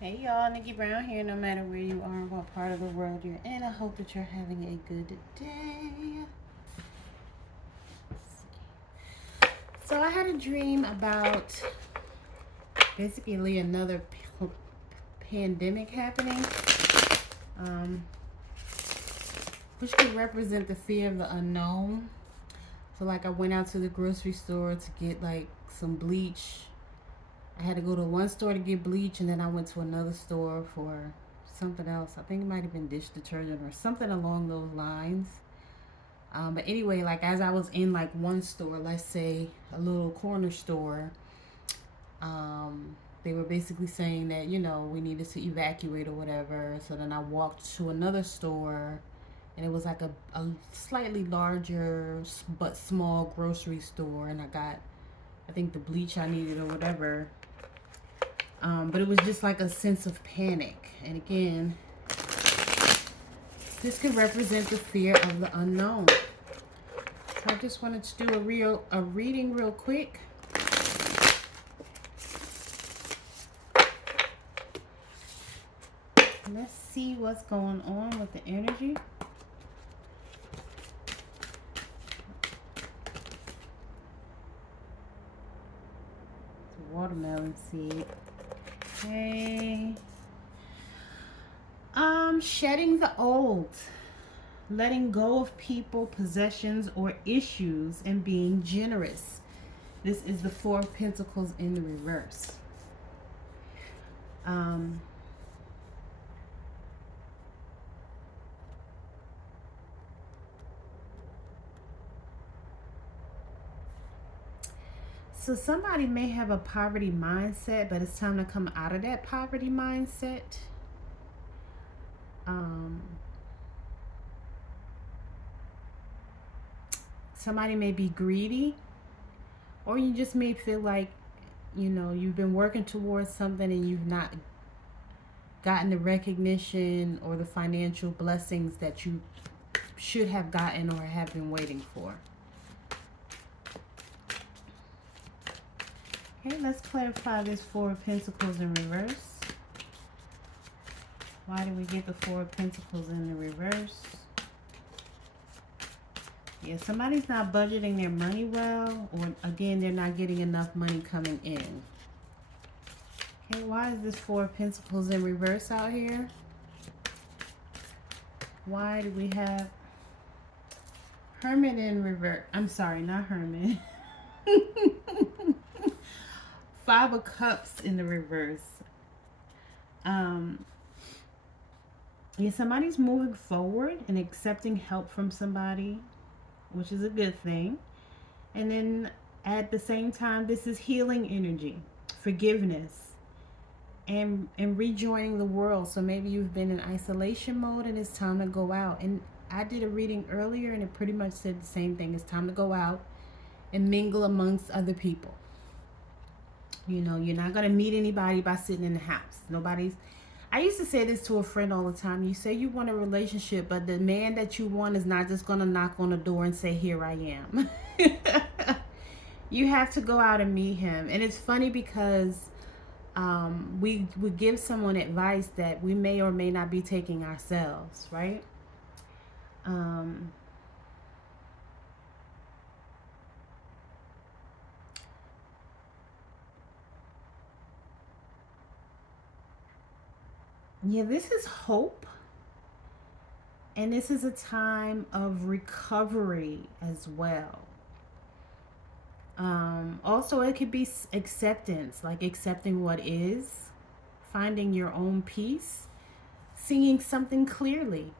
Hey y'all, Nikki Brown here. No matter where you are, what part of the world you're in, I hope that you're having a good day. So I had a dream about basically another pandemic happening, which could represent the fear of the unknown. So like I went out to the grocery store to get like some bleach. I had to go to one store to get bleach, and then I went to another store for something else. I think it might have been dish detergent or something along those lines. But anyway, like as I was in like one store, let's say a little corner store, they were basically saying that, we needed to evacuate or whatever. So then I walked to another store, and it was like a slightly larger but small grocery store, and I got, I think, the bleach I needed or whatever. But it was just like a sense of panic. And again, this could represent the fear of the unknown. So I just wanted to do a reading real quick. Let's see what's going on with the energy. It's a watermelon seed. Okay. Shedding the old. Letting go of people, possessions, or issues, and being generous. This is the Four of Pentacles in the reverse. So somebody may have a poverty mindset, but it's time to come out of that poverty mindset. Somebody may be greedy, or you just may feel like, you've been working towards something and you've not gotten the recognition or the financial blessings that you should have gotten or have been waiting for. Okay, let's clarify this Four of Pentacles in reverse. Why do we get the Four of Pentacles in the reverse? Yeah, somebody's not budgeting their money well, or again, they're not getting enough money coming in. Okay, why is this Four of Pentacles in reverse out here? Why do we have Hermit in reverse? I'm sorry, not Hermit. Five of Cups in the reverse. Yeah, somebody's moving forward and accepting help from somebody, which is a good thing. And then at the same time, this is healing energy, forgiveness, and rejoining the world. So maybe you've been in isolation mode and it's time to go out. And I did a reading earlier and it pretty much said the same thing. It's time to go out and mingle amongst other people. You're not going to meet anybody by sitting in the house. I used to say this to a friend all the time. You say you want a relationship, but the man that you want is not just going to knock on the door and say, here I am. You have to go out and meet him. And it's funny because we give someone advice that we may or may not be taking ourselves, right? Yeah, this is hope. And this is a time of recovery as well. Also, it could be acceptance, like accepting what is, finding your own peace, seeing something clearly,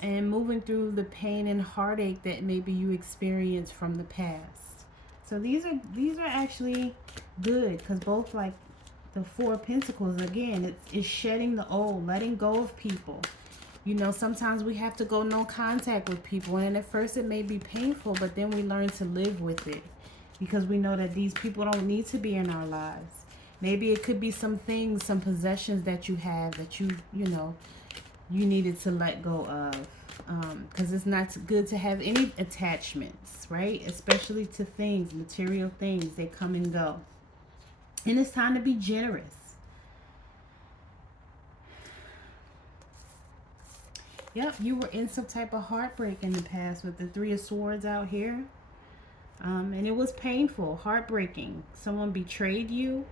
and moving through the pain and heartache that maybe you experienced from the past. So these are actually good, because both, like the Four of Pentacles, again, it's shedding the old, letting go of people. Sometimes we have to go no contact with people, and at first it may be painful, but then we learn to live with it because we know that these people don't need to be in our lives. Maybe it could be some things, some possessions that you have that you needed to let go of, because it's not good to have any attachments, right? Especially to things, material things. They come and go. And it's time to be generous. Yep, you were in some type of heartbreak in the past with the Three of Swords out here. And it was painful, heartbreaking. Someone betrayed you.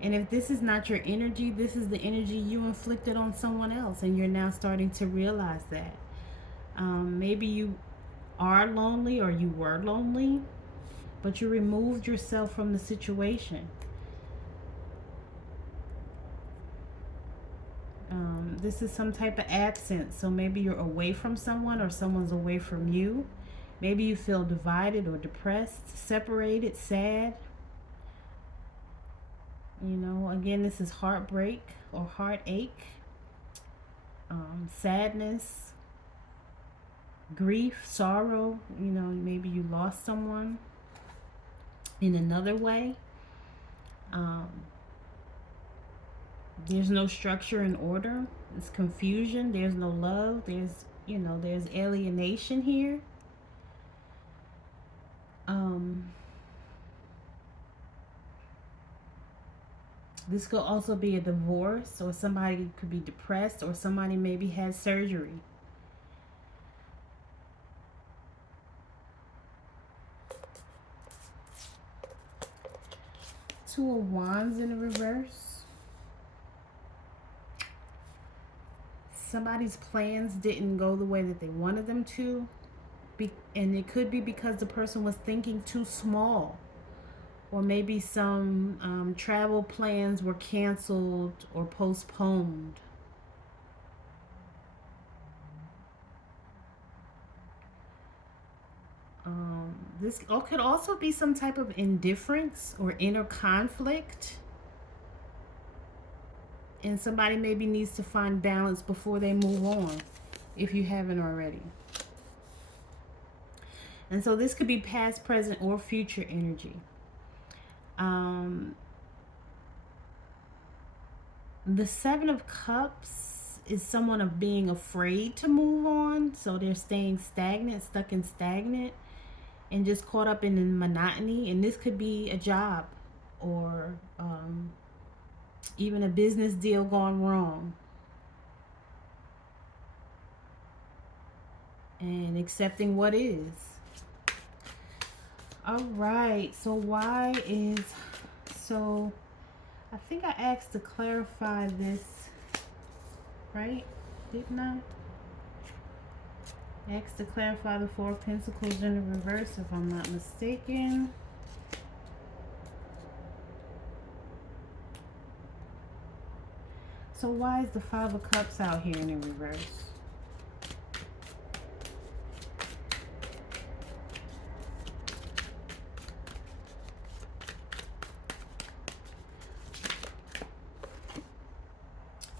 And if this is not your energy, this is the energy you inflicted on someone else. And you're now starting to realize that. Maybe you are lonely or you were lonely, but you removed yourself from the situation. This is some type of absence. So maybe you're away from someone or someone's away from you. Maybe you feel divided or depressed, separated, sad. You know, again, this is heartbreak or heartache, sadness, grief, sorrow. You know, maybe you lost someone in another way. There's no structure and order. It's confusion. There's no love. There's alienation here. This could also be a divorce, or somebody could be depressed, or somebody maybe had surgery. Two of Wands in the reverse. Somebody's plans didn't go the way that they wanted them to. And it could be because the person was thinking too small. Or maybe some travel plans were canceled or postponed. This could also be some type of indifference or inner conflict. And somebody maybe needs to find balance before they move on, if you haven't already. And so this could be past, present, or future energy. The Seven of Cups is someone of being afraid to move on. So they're staying stagnant, stuck in stagnant, and just caught up in the monotony. And this could be a job or even a business deal gone wrong. And accepting what is. All right, so I think I asked to clarify this, right? Didn't I? Asked to clarify the Four of Pentacles in the reverse, if I'm not mistaken. So why is the Five of Cups out here in the reverse?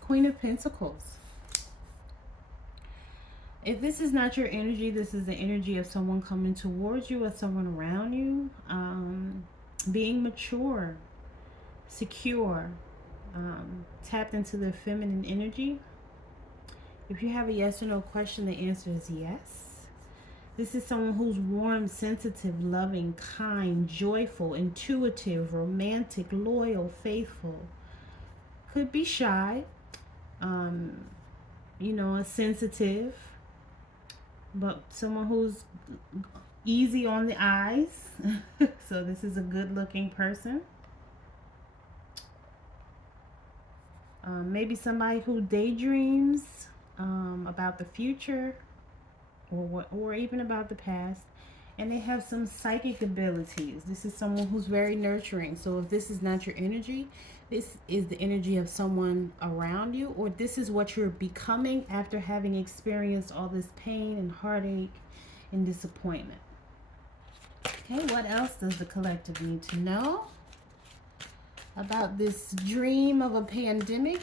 Queen of Pentacles. If this is not your energy, this is the energy of someone coming towards you or someone around you. Being mature, secure, tapped into their feminine energy. If you have a yes or no question, the answer is yes. This is someone who's warm, sensitive, loving, kind, joyful, intuitive, romantic, loyal, faithful. Could be shy. Sensitive, but someone who's easy on the eyes. So this is a good looking person. Maybe somebody who daydreams about the future or even about the past, and they have some psychic abilities. This is someone who's very nurturing. So if this is not your energy, this is the energy of someone around you, or this is what you're becoming after having experienced all this pain and heartache and disappointment. Okay, what else does the collective need to know about this dream of a pandemic?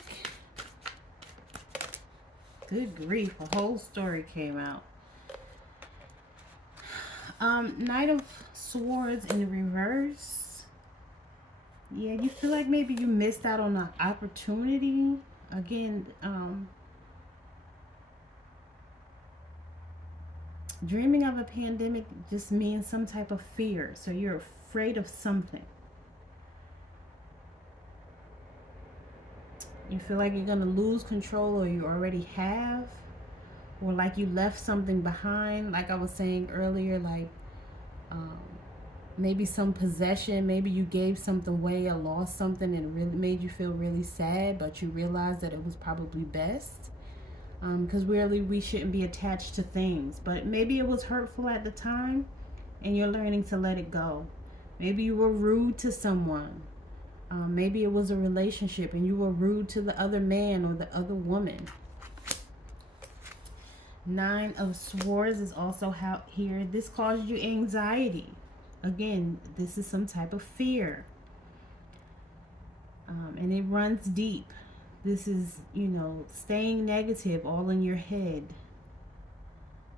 Good grief, a whole story came out. Knight of Swords in the reverse. Yeah, you feel like maybe you missed out on an opportunity. Again, dreaming of a pandemic just means some type of fear. So you're afraid of something. You feel like you're going to lose control, or you already have, or like you left something behind. Like I was saying earlier, like um, maybe some possession, maybe you gave something away or lost something and it really made you feel really sad, but you realized that it was probably best. Because really we shouldn't be attached to things, but maybe it was hurtful at the time and you're learning to let it go. Maybe you were rude to someone. Maybe it was a relationship and you were rude to the other man or the other woman. Nine of Swords is also here. This caused you anxiety. Again, this is some type of fear. And it runs deep. This is, staying negative all in your head.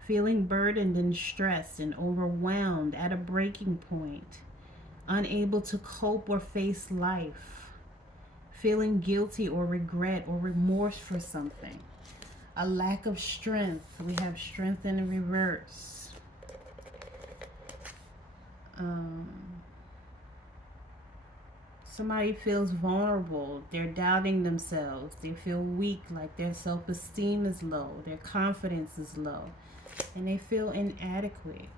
Feeling burdened and stressed and overwhelmed at a breaking point. Unable to cope or face life. Feeling guilty or regret or remorse for something. A lack of strength. We have strength in the reverse. Somebody feels vulnerable. They're doubting themselves. They feel weak, like their self-esteem is low. Their confidence is low. And they feel inadequate.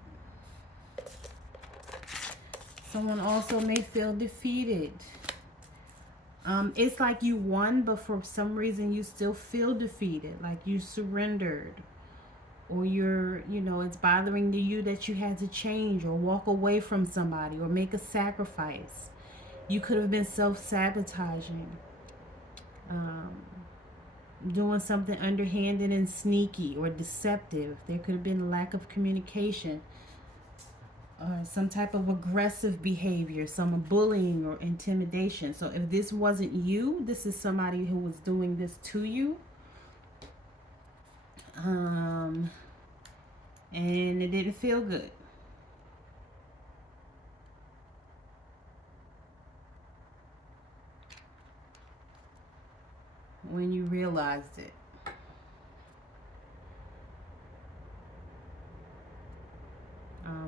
Someone also may feel defeated. It's like you won, but for some reason you still feel defeated. Like you surrendered. Or it's bothering you that you had to change or walk away from somebody or make a sacrifice. You could have been self-sabotaging, doing something underhanded and sneaky or deceptive. There could have been a lack of communication, or some type of aggressive behavior, some bullying or intimidation. So if this wasn't you, this is somebody who was doing this to you. And it didn't feel good. When you realized it.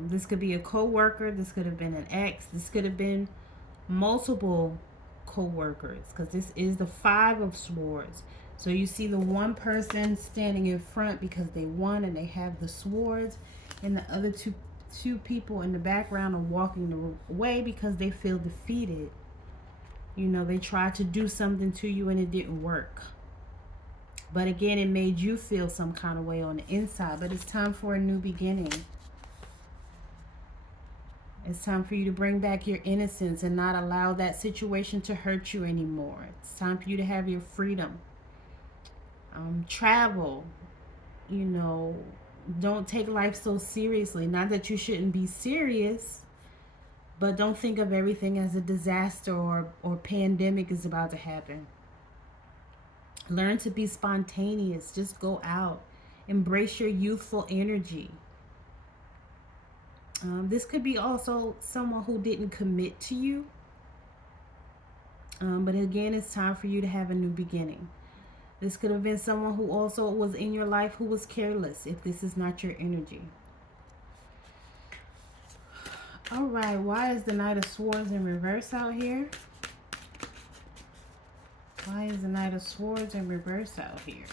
This could be a co-worker. This could have been an ex. This could have been multiple co-workers, because this is the Five of Swords. So you see the one person standing in front because they won and they have the swords, and the other two people in the background are walking away because they feel defeated. They tried to do something to you and it didn't work. But again, it made you feel some kind of way on the inside. But it's time for a new beginning. It's time for you to bring back your innocence and not allow that situation to hurt you anymore. It's time for you to have your freedom. Travel. Don't take life so seriously. Not that you shouldn't be serious, but don't think of everything as a disaster or pandemic is about to happen. Learn to be spontaneous. Just go out. Embrace your youthful energy. This could be also someone who didn't commit to you. But again, it's time for you to have a new beginning. This could have been someone who also was in your life who was careless, if this is not your energy. All right, why is the Knight of Swords in reverse out here? Why is the Knight of Swords in reverse out here?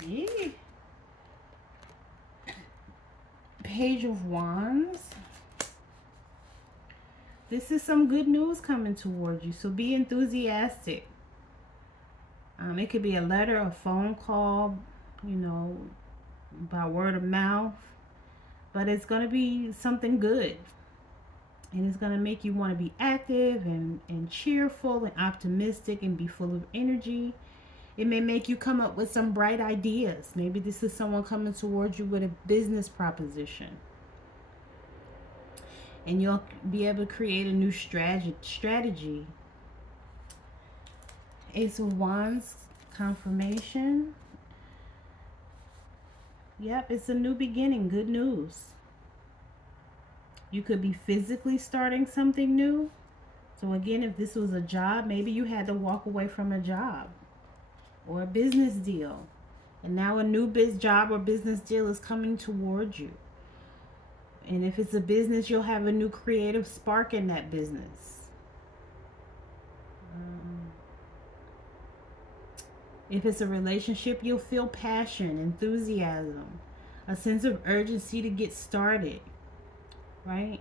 Yeah. Page of Wands. This is some good news coming towards you, so be enthusiastic. It could be a letter, a phone call, by word of mouth, but it's going to be something good. And it's going to make you want to be active and cheerful and optimistic and be full of energy. It may make you come up with some bright ideas. Maybe this is someone coming towards you with a business proposition. And you'll be able to create a new strategy. Ace of Wands, confirmation. Yep, it's a new beginning. Good news. You could be physically starting something new. So again, if this was a job, maybe you had to walk away from a job or a business deal. And now a new job or business deal is coming towards you. And if it's a business, you'll have a new creative spark in that business. If it's a relationship, you'll feel passion, enthusiasm, a sense of urgency to get started, right?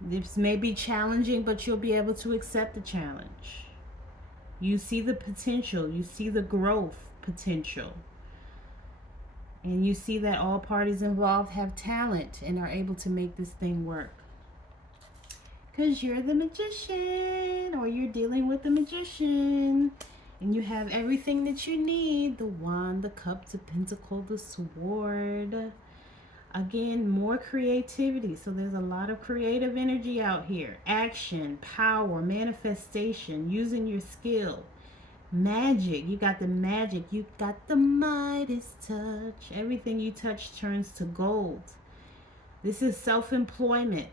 This may be challenging, but you'll be able to accept the challenge. You see the potential, you see the growth potential. And you see that all parties involved have talent and are able to make this thing work. Because you're the magician, or you're dealing with the magician. And you have everything that you need. The wand, the cup, the pentacle, the sword. Again, more creativity. So there's a lot of creative energy out here. Action, power, manifestation, using your skill. Magic. You got the magic. You got the Midas touch. Everything you touch turns to gold. This is self-employment.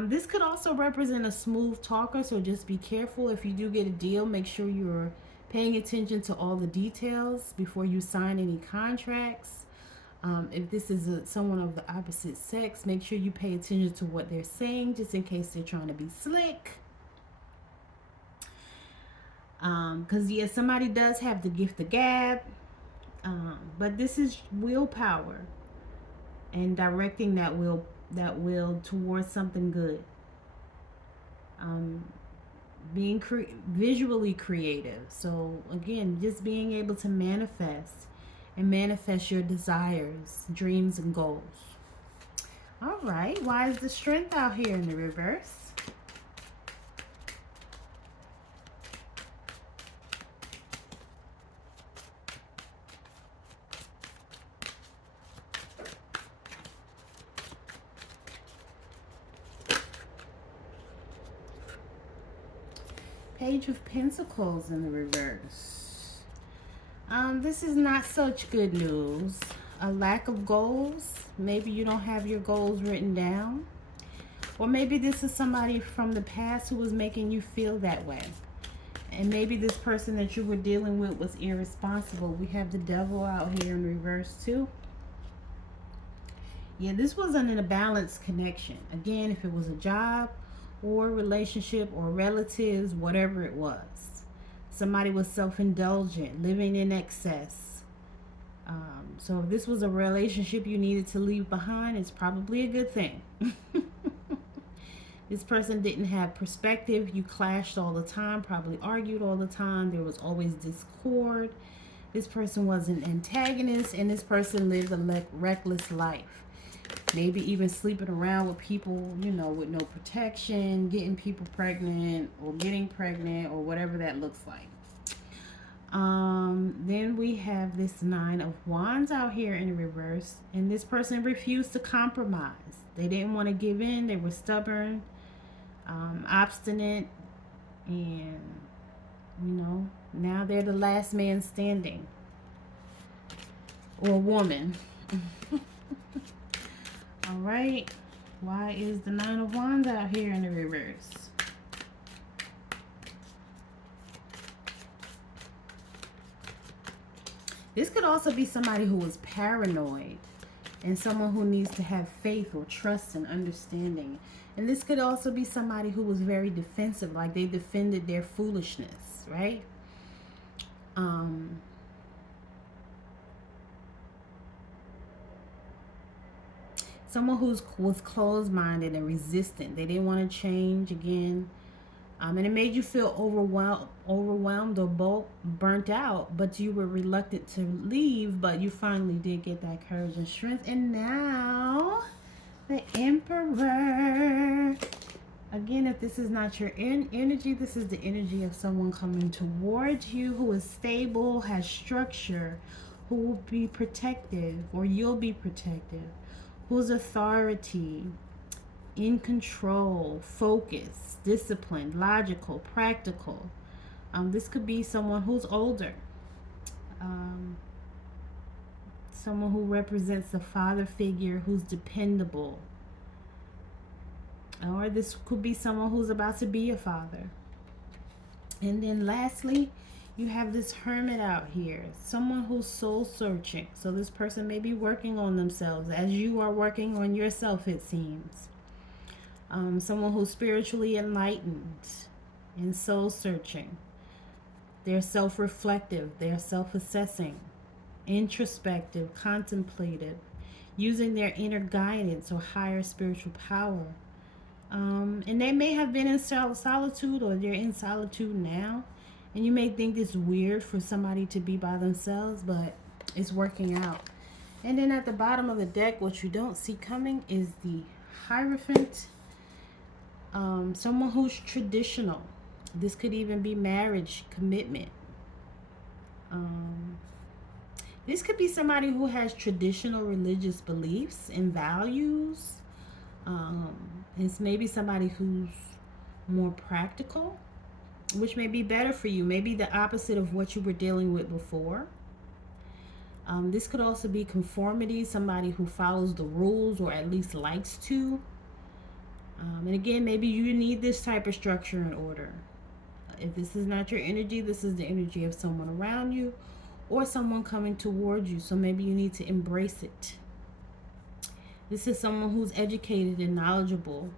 This could also represent a smooth talker, so just be careful. If you do get a deal, make sure you're paying attention to all the details before you sign any contracts. If this is someone of the opposite sex, make sure you pay attention to what they're saying, just in case they're trying to be slick. Because yes, somebody does have the gift of gab, but this is willpower and directing that will towards something good. Being visually creative. So again, just being able to manifest your desires, dreams, and goals. All right, why is the strength out here in the reverse? Page of Pentacles in the reverse. This is not such good news. A lack of goals. Maybe you don't have your goals written down. Or maybe this is somebody from the past who was making you feel that way. And maybe this person that you were dealing with was irresponsible. We have the devil out here in reverse too. Yeah, this wasn't in a balanced connection. Again, if it was a job or relationship or relatives, whatever it was. Somebody was self-indulgent, living in excess. So if this was a relationship you needed to leave behind, it's probably a good thing. This person didn't have perspective. You clashed all the time, probably argued all the time. There was always discord. This person was an antagonist, and this person lived a reckless life. Maybe even sleeping around with people, you know, with no protection, getting people pregnant or getting pregnant or whatever that looks like. Then we have this Nine of Wands out here in reverse, and this person refused to compromise. They didn't want to give in. They were stubborn, obstinate, and you know, now they're the last man standing, or woman. All right, why is the Nine of Wands out here in the reverse? This could also be somebody who is paranoid and someone who needs to have faith or trust and understanding. And this could also be somebody who was very defensive, like they defended their foolishness, right? Someone who was closed-minded and resistant. They didn't want to change again. And it made you feel overwhelmed or burnt out, but you were reluctant to leave, but you finally did get that courage and strength. And now, the Emperor. Again, if this is not your energy, this is the energy of someone coming towards you who is stable, has structure, who will be protective, or you'll be protective, whose authority, in control, focused, disciplined, logical, practical. This could be someone who's older. Someone who represents a father figure who's dependable. Or this could be someone who's about to be a father. And then lastly, You have this hermit out here, someone who's soul searching. So this person may be working on themselves as you are working on yourself, it seems. Someone who's spiritually enlightened and soul searching. They're self reflective, they're self assessing, introspective, contemplative, using their inner guidance or higher spiritual power. And they may have been in solitude, or they're in solitude now. And you may think it's weird for somebody to be by themselves, but it's working out. And then at the bottom of the deck, what you don't see coming is the Hierophant. Someone who's traditional. This could even be marriage, commitment. This could be somebody who has traditional religious beliefs and values. It's maybe somebody who's more practical, which may be better for you. Maybe the opposite of what you were dealing with before. This could also be conformity, somebody who follows the rules or at least likes to. And again, maybe you need this type of structure and order. If this is not your energy, this is the energy of someone around you or someone coming towards you. So maybe you need to embrace it. This is someone who's educated and knowledgeable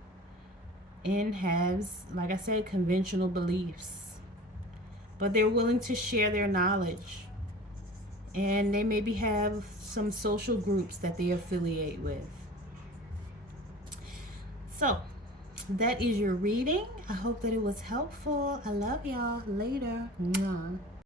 and has, like I said, conventional beliefs. But they're willing to share their knowledge. And they maybe have some social groups that they affiliate with. So, that is your reading. I hope that it was helpful. I love y'all. Later. Mwah.